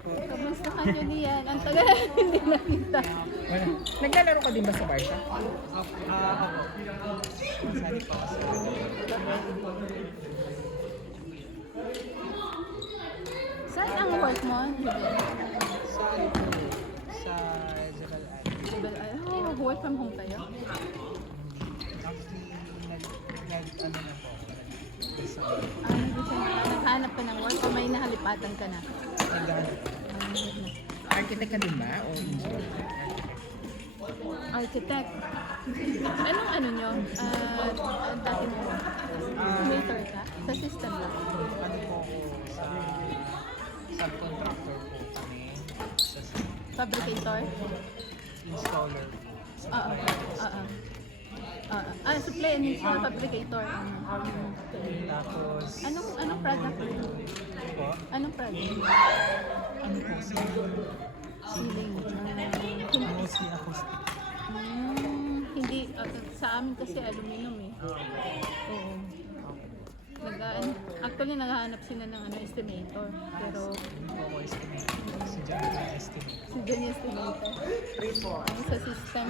po. Kamusta ka nyo niyan? Ang tagal hindi nakita. Wala. Naglalaro ka din ba sa Barca? Ako. Masali pa ako sa... Saan ang work mo? Sa ano po? Sa Jebel Ali. Oh, work from home kayo? Actually, ano na po ako. Naghanap ka ng work o may nahalipatan ka na? Naghahanap. Architect ka din ba? O engineer? Architect. Anong ano nyo? Dati mo? Estimator ka? Sa system lang? Ano po ako sa... Subcontractor po kami. Sa Fabricator? installer. Oo. Oo. Supply and install fabricator. Tapos... Anong product? Po? Anong product? Ano po? Ceiling. Mostly acoustic. Hindi, sa amin kasi aluminum eh. Oo. Actually, naghahanap sila ng estimator. Pero, Hindi po ako estimator. Si John yung estimator. si John yung estimator. Ano sa system?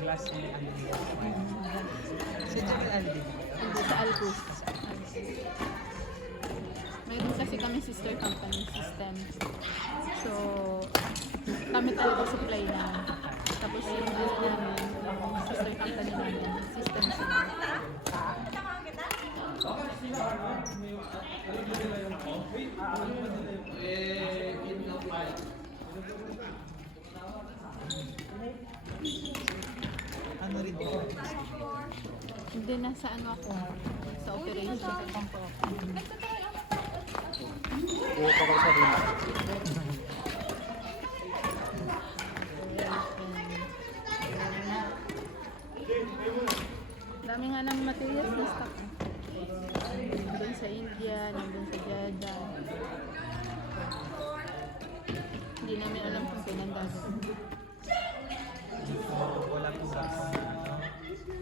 Glass and aluminum. Si Jebel Ali din po. Hindi, sa Alcus. Mayroon kasi kami sister company system. So, kami talaga supply na. Tapos yung sister company namin, system sila. Ano rin po? Hindi, nasa ano ako, sa operation. Kuha pa kayo sa rin. Dami nga ng materials na stock. Nandun sa India, nandun sa Jeddah. Hindi namin alam kung kailan gagawin. Wala po sa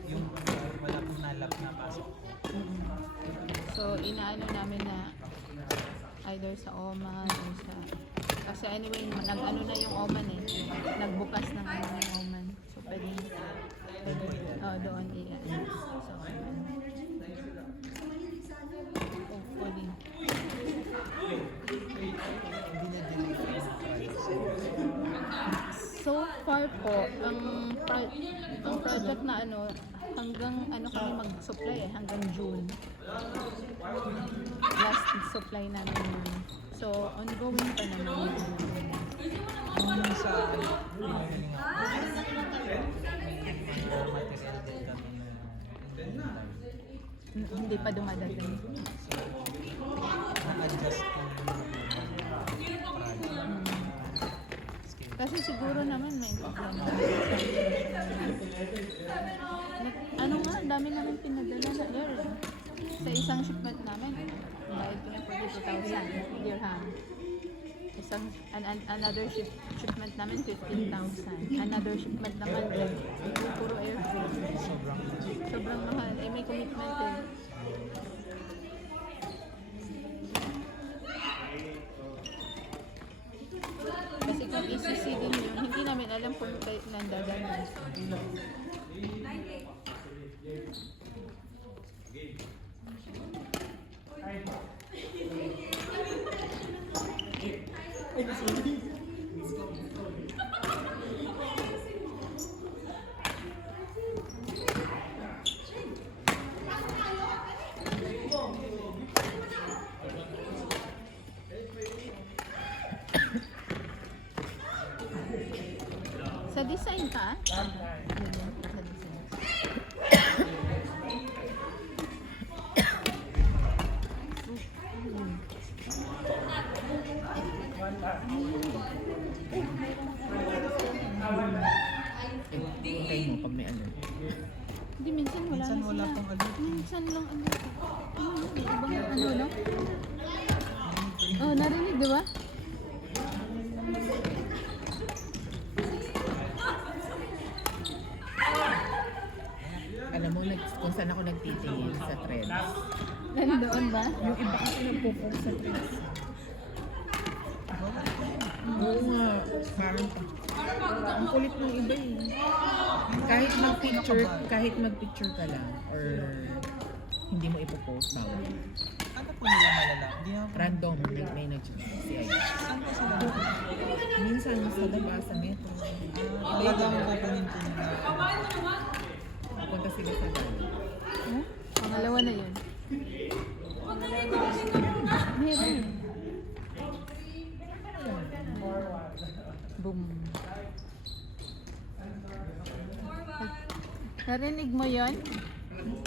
yung wala po nalap na pasok. So, inaano namin na either sa Oman o sa... Kasi anyway, nag-ano na yung Oman eh. Nagbukas ng ano yung Oman. So, pwede doon i-ano. So, hopefully. Hindi na delay po yung project. So far po, ang project na hanggang kami mag-supply hanggang June. Last supply namin yun. So, ongoing pa naman. Yung sa pinagaling ako, may material din kami Hindi pa dumadating. na-adjust po yung project. Kasi siguro naman may problema. Ano nga, ang dami namin pinadala na air. Sa isang shipment namin, bayad ko na 42,000 dirham. Another shipment namin 15,000. Another shipment naman puro air freight. Sobrang mahal. Eh may commitment eh. Kasi kung ECC din yun, hindi namin alam kung kailan dadaan. Sa design ka? Sa design. Hintay mo pag may ano. Hindi, minsan wala Minsan na wala sila. pong ano. Minsan lang ibang no? Oh, narinig, di ba? Doon ba? Yung iba kasi nagpo-post sa Threads. Oo nga. Parang ang kulit ng iba eh. Kahit mag-picture ka lang or hindi mo ipopost bawal. Ano po nila malala? Hindi na Random, may nag-CI. Saan po sila? Minsan sa labas, sa metro. Talagang kukunin po nila. Punta sila sa bahay. Huh? Pangalawa na yun. Meron. Boom. Narinig mo yon?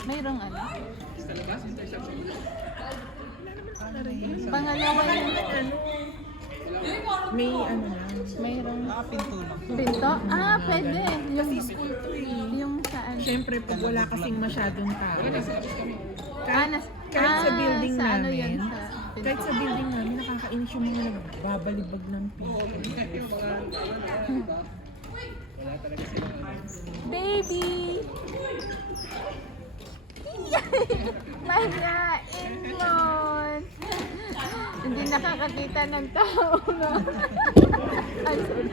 Mayroong ano? Pangalawa yun. May ano na. Mayroong Nakapinto lang. pinto? Ah, pwede. Yung, School to eh. yung saan? Siyempre, pag wala kasing masyadong tao. Kahit sa building sa ano namin, yun? Sa pinto. kahit sa building namin, nakakainis yung mga nagbabalibag ng pinto. Baby! Mahihain nun! Hindi nakakakita ng tao, no? Ay, sorry.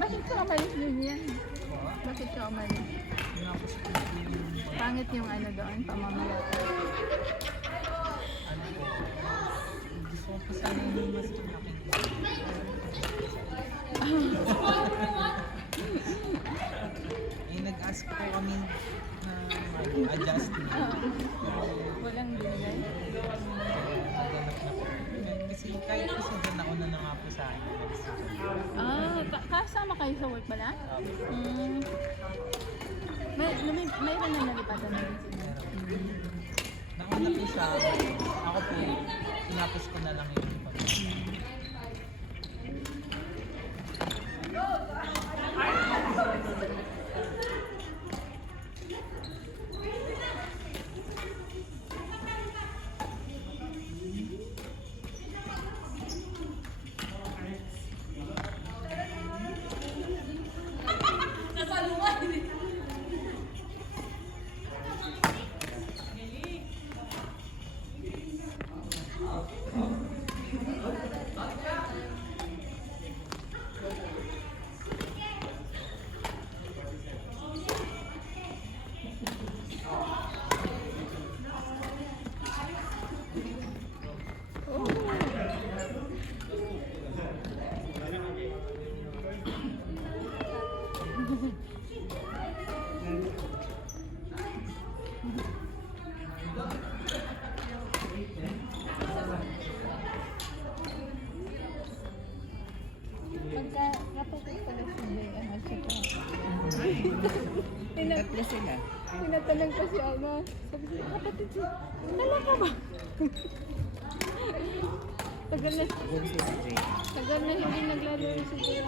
Bakit ka umalis din yan? Bakit ka umalis? Tinapos ko yung Pangit yung ano doon, pamamalatan. ano po. Gusto ko po sana yung mas malaking nag-ask po kami na adjust na. Walang binigay. Naganap na po. Kasi kahit kasi dyan nauna na nga po sa akin. Ah, kasama kayo sa work pala? Mayroon na nalipatan na rin sila. Nauna po sa ako po, tinapos ko na lang yung iba. Kapatid pala si JM at saka. Tatlo sila. Tinatanong ko si Alma. Sabi ko, kapatid siya. Dala ka ba? Tagal na, Bunso si Jay. tagal na hindi naglalaro si JM.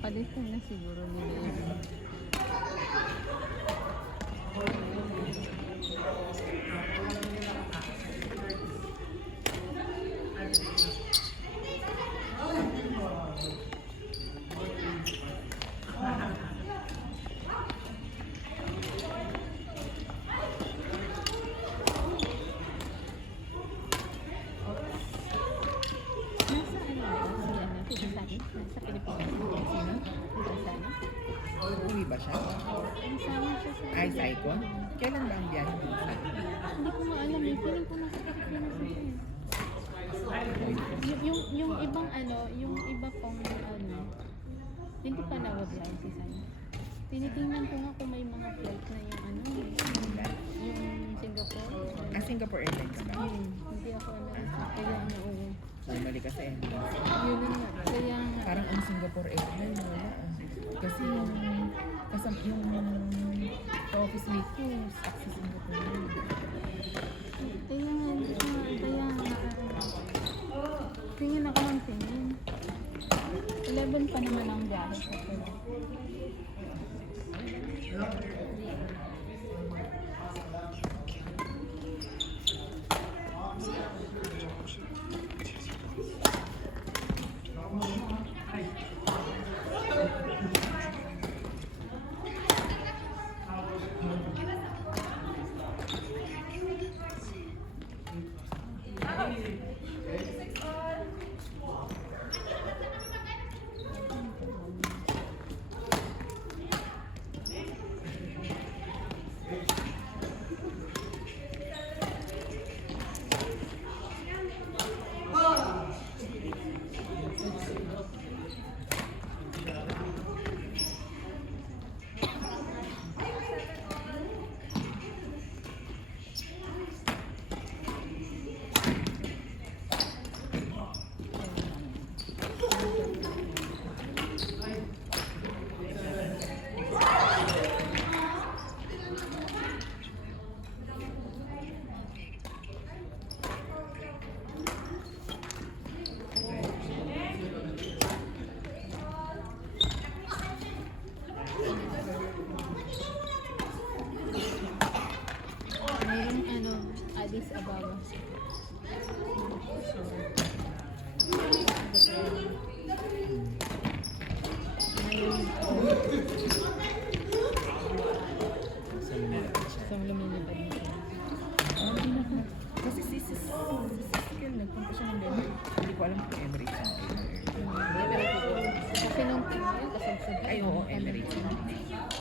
Palitan na siguro nila yun. Kailan ba ang biyahe mo? Hindi ko nga alam eh. Feeling ko nasa Pilipinas na siya eh. Yung ibang ano, yung iba pong ano, hindi pa na-woodline si San. Tinitingnan ko nga kung may mga flight na yung ano, yung Singapore. Singapore Airlines ka ba? Hindi ako American. Kaya ano, oo. Bumalik ka sa Emirates. Yun na nga. Kaya nga. Parang ang Singapore Airlines, wala ah. Kasi yung office mate ko, sa Singapore. Kaya nga, kaya nga. Tingin ako ng tingin. 11 pa naman ang biyahe ko. Mayroong ano, Addis Ababa. Isang lumilipad na siya. Kasi si Skill, nagpunta siya ng Denmark. Hindi ko alam kung Emirates ang Emirates. Kasi nung tingin, kasabsab. Ay, oo, Emirates.